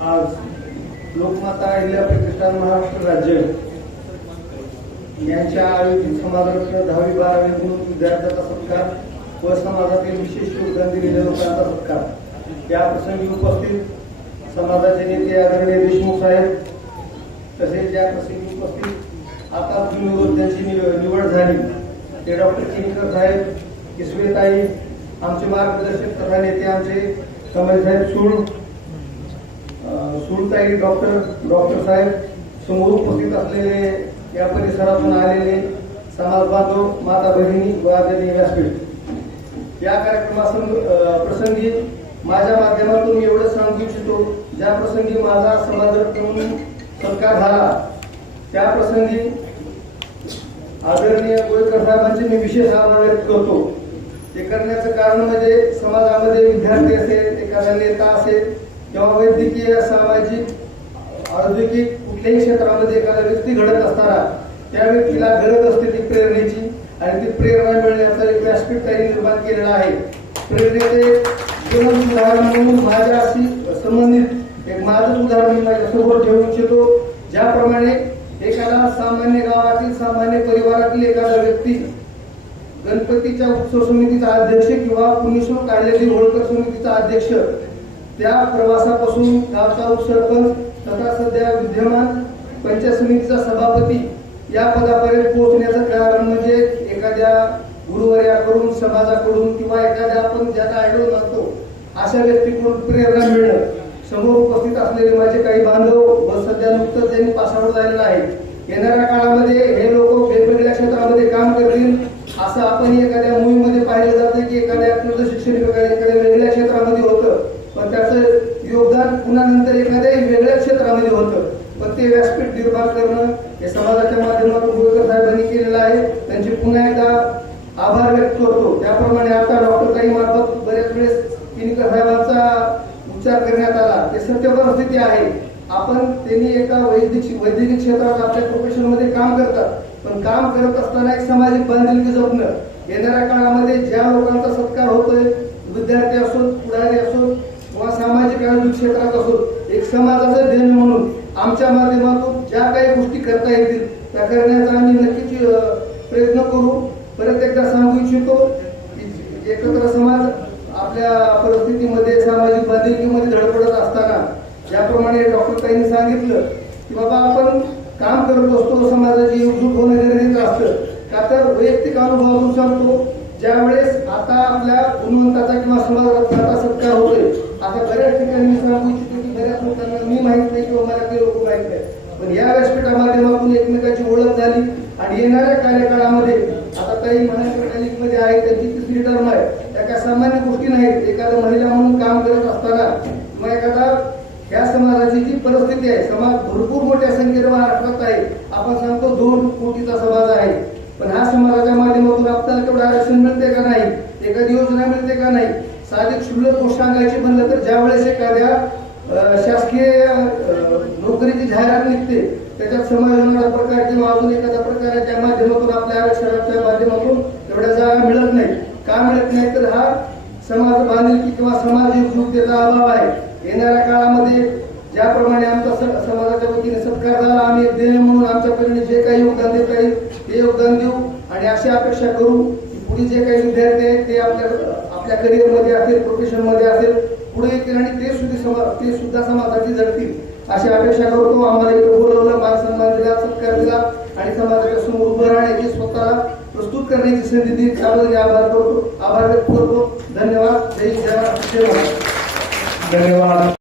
आज लोकमाता अहिल्या प्रतिष्ठान महाराष्ट्र राज्य यांच्या आयोजित समाजरत्न 10वी 12वी गुण विद्यार्थ्यांचा सत्कार व समाजातील विशेष योगदान दिलेल्या लोकांचा सत्कार या प्रसंगी उपस्थित समाजाचे नेते आदरणीय देशमुख साहेब तसेच या प्रसंगी उपस्थित आता त्यांची निवड झाली ते डॉक्टर केणकर साहेब, किसवेताई, आमचे मार्गदर्शक तथा नेते आमचे कमल साहेब सुळताई, डॉक्टर साहेब, समोर उपस्थित असलेले या परिसरातून आलेले समाज बांधव, माता भगिनी व आदरणीय व्यासपीठ या प्रसंगी माझ्या माध्यमातून एवढं सांगू इच्छितो, ज्या प्रसंगी माझा समाजरत्न म्हणून सत्कार झाला त्या प्रसंगी आदरणीय गोळेकर साहेबांचे मी विशेष आभार व्यक्त करतो। ते करण्याचं कारण म्हणजे समाजामध्ये विद्यार्थी असेल, एखादा नेता असेल किंवा वैद्यकीय, सामाजिक, औद्योगिक कुठल्याही क्षेत्रामध्ये एखादा व्यक्ती घडत असताना त्या व्यक्तीला गरज असते ती प्रेरणेची आणि ती प्रेरणा मिळण्याचा एक व्यासपीठ त्यांनी निर्माण केलेला आहे। प्रेरणेचे जीवन उदाहरण म्हणून माझ्याशी संबंधित एक माझं उदाहरण मी माझ्यासमोर ठेवू इच्छितो। ज्याप्रमाणे एखादा सामान्य गावातील, सामान्य परिवारातील एखादा व्यक्ती गणपतीच्या उत्सव समितीचा अध्यक्ष किंवा पुण्यश्लोक काढलेली होळकर समितीचा अध्यक्ष, त्या प्रवासापासून गावचा उपसरपंच तथा सध्या विद्यमान पंचायत समितीचा सभापती या पदापर्यंत पोहोचण्याचं कारण म्हणजे एखाद्या गुरुवर्याकडून, समाजाकडून किंवा एखाद्या आपण ज्याला आयडॉल मानतो अशा व्यक्तीकडून प्रेरणा मिळणं। समोर उपस्थित असलेले माझे काही बांधव व सध्या नुकतंच त्यांनी पासआउट झालेला आहे। येणाऱ्या काळामध्ये हे लोक वेगवेगळ्या क्षेत्रामध्ये काम करतील असं आपण एखाद्या मूवीमध्ये पाहिलं जातं की एखाद्या शिक्षण एखाद्या वेगळ्या क्षेत्रामध्ये होतं, पण त्याचं योगदान पुन्हा नंतर एखाद्या वेगळ्या क्षेत्रामध्ये होतं। पण ते व्यासपीठ निर्माण करणं हे समाजाच्या माध्यमातून गोळकर साहेबांनी केलेलं आहे, त्यांचे पुन्हा एकदा आभार व्यक्त करतो। त्याप्रमाणे आता डॉक्टर ताई मार्फत बऱ्याच वेळेस केणकर साहेबांचा उच्चार करण्यात आला, ते सत्य परिस्थिती आहे। आपण त्यांनी एका वैद्यकीय क्षेत्रात आपल्या प्रोफेशन मध्ये काम करतात, पण काम करत असताना एक सामाजिक बांधिलकी जपणं। येणाऱ्या काळामध्ये ज्या लोकांचा सत्कार होतोय, विद्यार्थी असो, पुढारी असो किंवा सामाजिक आरोग्य क्षेत्रात असो, एक समाजाचं देणं म्हणून आमच्या माध्यमातून ज्या काही गोष्टी करता येतील त्या करण्याचा आम्ही नक्कीच प्रयत्न करू। परत एकदा सांगू इच्छितो की एकत्र समाज आपल्या परिस्थितीमध्ये, सामाजिक बांधिलकीमध्ये धडपडत असताना ज्याप्रमाणे डॉक्टर ताईंनी सांगितलं की बाबा आपण काम करत असतो, समाजाची एकजूट होणं गरजेचं असतं। का तर वैयक्तिक अनुभवातून सांगतो, ज्यावेळेस आता आपल्या गुणवंताचा किंवा समाजरत्नाचा सत्कार होतोय, आता बऱ्याच ठिकाणी मी सांगू इच्छितो की बऱ्याच लोकांना मी माहित नाही किंवा मला ते लोक माहित नाही, पण या व्यासपीठा माध्यमातून एकमेकाची ओळख झाली आणि येणाऱ्या कार्यकाळामध्ये आता काही महानगरपालिकेमध्ये आहे, त्यांची तिसरी टर्म आहे, त्या काय सामान्य गोष्टी नाहीत। एखादा महिला म्हणून काम करत असताना किंवा एखादा या समाजाची जी परिस्थिती आहे, समाज भरपूर मोठ्या संख्येने महाराष्ट्रात आहे, आपण सांगतो 2 कोटीचा समाज आहे, पण ह्या समाजाच्या माध्यमातून आपल्याला तेवढं आरक्षण मिळते का नाही, एखादी योजना मिळते का नाही, साधी क्षुल्लक गोष्ट सांगायची म्हणलं तर ज्यावेळेस एखाद्या शासकीय नोकरीची जाहिरात निघते त्याच्यात समायोजनाचा प्रकार किंवा अजून एखाद्या प्रकाराच्या माध्यमातून आपल्या आरक्षणाच्या माध्यमातून तेवढ्या जागा मिळत नाही। का मिळत नाही तर हा समाज बांधिलकी किंवा समाज एकजुटतेचा अभाव आहे। येणाऱ्या काळामध्ये ज्याप्रमाणे आमचा समाजाच्या वतीने सत्कार झाला, आम्ही एक देणं म्हणून आमच्याकडे जे काही योगदान देता येईल ते योगदान देऊ आणि अशी अपेक्षा करू की पुढे जे काही विद्यार्थी आहेत ते आपल्या करिअरमध्ये असेल, प्रोफेशन मध्ये असेल, पुढे येतील आणि ते सुद्धा समाजाची जगतील अशी अपेक्षा करतो। आम्हाला इथे बोलवलं, मान सन्मान दिला, सत्कार दिला आणि समाजाच्या समोर उभं राहण्याची, स्वतःला प्रस्तुत करण्याची संधी दिली, त्याबद्दल आभार व्यक्त करतो। धन्यवाद। जय जय महाराष्ट्र। धन्यवाद।